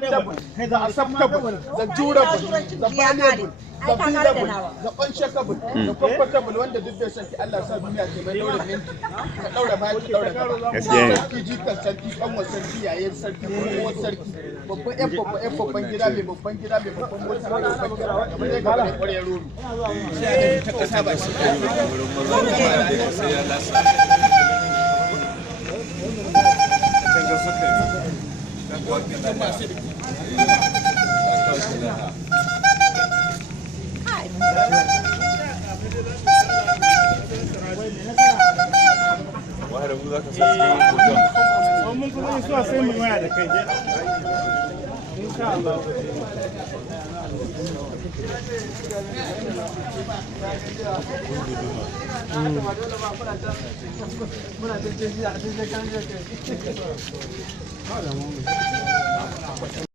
the acceptable, the durable, the valuable, the feasible, the unshakable, the comfortable wanda duk bai sanki Allah sa duniya ce mai daura minti ka daura baya ka daura gaba sarki jikan sarki kanwan sarki yayin sarki ko sarki babban babban gida mai babban gida mai babban mota mai babban gida kamar dai gaba da ƙwarya ruru sai ta kasa ba shi sai ya lasa mun kuma so sai mu waya da kai insha Allah muna